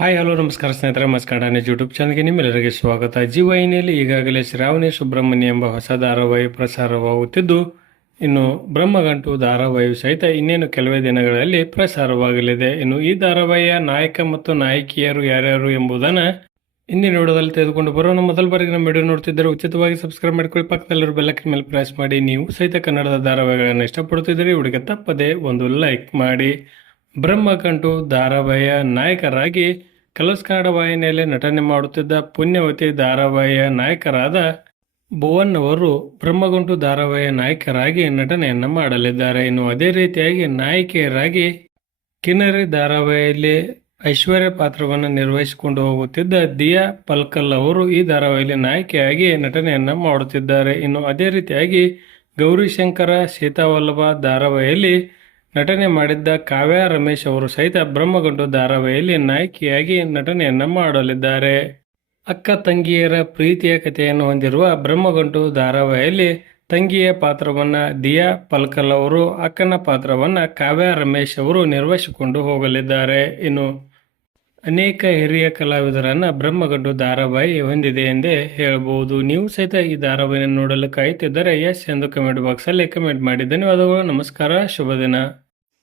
Hi hello ನಮಸ್ಕಾರ ಸ್ನೇಹಿತರೆ, ನಮಸ್ಕಾರ. ಯೂಟ್ಯೂಬ್ ಚಾನಲ್ಗೆ ನಿಮ್ಮೆಲ್ಲರಿಗೆ ಸ್ವಾಗತ. ಜಿ ವಾಹಿನಿಯಲ್ಲಿ ಈಗಾಗಲೇ ಶ್ರಾವಣಿ ಸುಬ್ರಹ್ಮಣ್ಯ ಎಂಬ ಹೊಸ ಧಾರಾವಾಹಿ ಪ್ರಸಾರವಾಗುತ್ತಿದ್ದು, ಇನ್ನು ಬ್ರಹ್ಮಗಂಟು ಧಾರಾವಾಹಿಯು ಸಹಿತ ಇನ್ನೇನು ಕೆಲವೇ ದಿನಗಳಲ್ಲಿ ಪ್ರಸಾರವಾಗಲಿದೆ. ಇನ್ನು ಈ ಧಾರಾವಾಹಿಯ ನಾಯಕ ಮತ್ತು ನಾಯಕಿಯರು ಯಾರ್ಯಾರು ಎಂಬುದನ್ನು ಇಂದಿನ ವಿಡಿಯೋದಲ್ಲಿ ತೆಗೆದುಕೊಂಡು ಬರೋಣ. ಮೊದಲ ಬಾರಿಗೆ ನಮ್ಮ ವಿಡಿಯೋ ನೋಡ್ತಿದ್ದರೆ ಉಚಿತವಾಗಿ ಸಬ್ಸ್ಕ್ರೈಬ್ ಮಾಡ್ಕೊಳ್ಳಿ, ಪಕ್ಕದಲ್ಲಿರೋ ಬೆಲ್ಲೈಕನ್ ಮೇಲೆ ಪ್ರೆಸ್ ಮಾಡಿ. ನೀವು ಸಹಿತ ಕನ್ನಡದ ಧಾರಾವಾಹಿಗಳನ್ನು ಇಷ್ಟಪಡುತ್ತಿದ್ದರೆ ವಿಡಿಯೋಗೆ ತಪ್ಪದೆ ಒಂದು ಲೈಕ್ ಮಾಡಿ. ಬ್ರಹ್ಮಗಂಟು ಧಾರಾವಾಹಿಯ ನಾಯಕರಾಗಿ ಕಲರ್ಸ್ ಕನ್ನಡ ವಾಹಿನಿಯಲ್ಲಿ ನಟನೆ ಮಾಡುತ್ತಿದ್ದ ಪುಣ್ಯವತಿ ಧಾರಾವಾಹಿಯ ನಾಯಕರಾದ ಭುವನ್ ಅವರು ಬ್ರಹ್ಮಗಂಟು ಧಾರಾವಾಹಿಯ ನಾಯಕರಾಗಿ ನಟನೆಯನ್ನು ಮಾಡಲಿದ್ದಾರೆ. ಇನ್ನು ಅದೇ ರೀತಿಯಾಗಿ ನಾಯಕಿಯರಾಗಿ ಕಿನ್ನರಿ ಧಾರಾವಾಹಿಯಲ್ಲಿ ಐಶ್ವರ್ಯ ಪಾತ್ರವನ್ನು ನಿರ್ವಹಿಸಿಕೊಂಡು ಹೋಗುತ್ತಿದ್ದ ದಿಯಾ ಪಲ್ಕಲ್ ಅವರು ಈ ಧಾರಾವಾಹಿಯಲ್ಲಿ ನಾಯಕಿಯಾಗಿ ನಟನೆಯನ್ನು ಮಾಡುತ್ತಿದ್ದಾರೆ. ಇನ್ನು ಅದೇ ರೀತಿಯಾಗಿ ಗೌರಿಶಂಕರ ಸೀತಾವಲ್ಲಭ ಧಾರಾವಾಹಿಯಲ್ಲಿ ನಟನೆ ಮಾಡಿದ್ದ ಕಾವ್ಯ ರಮೇಶ್ ಅವರು ಸಹಿತ ಬ್ರಹ್ಮಗಂಟು ಧಾರಾವಾಹಿಯಲ್ಲಿ ನಾಯಕಿಯಾಗಿ ನಟನೆಯನ್ನು ಮಾಡಲಿದ್ದಾರೆ. ಅಕ್ಕ ತಂಗಿಯರ ಪ್ರೀತಿಯ ಕಥೆಯನ್ನು ಹೊಂದಿರುವ ಬ್ರಹ್ಮಗಂಟು ಧಾರಾವಾಹಿಯಲ್ಲಿ ತಂಗಿಯ ಪಾತ್ರವನ್ನು ದಿಯಾ ಪಲ್ಕಲ್ ಅವರು, ಅಕ್ಕನ ಪಾತ್ರವನ್ನು ಕಾವ್ಯ ರಮೇಶ್ ಅವರು ನಿರ್ವಹಿಸಿಕೊಂಡು ಹೋಗಲಿದ್ದಾರೆ. ಇನ್ನು ಅನೇಕ ಹಿರಿಯ ಕಲಾವಿದರನ್ನು ಬ್ರಹ್ಮಗಂಟು ಧಾರಾವಾಹಿ ಹೊಂದಿದೆ ಎಂದೇ ಹೇಳಬಹುದು. ನೀವು ಸಹಿತ ಈ ಧಾರಾವಾಹಿಯನ್ನು ನೋಡಲು ಕಾಯುತ್ತಿದ್ದರೆ ಎಸ್ ಎಂದು ಕಮೆಂಟ್ ಬಾಕ್ಸಲ್ಲಿ ಕಮೆಂಟ್ ಮಾಡಿ. ಧನ್ಯವಾದಗಳು. ನಮಸ್ಕಾರ. ಶುಭ ದಿನ.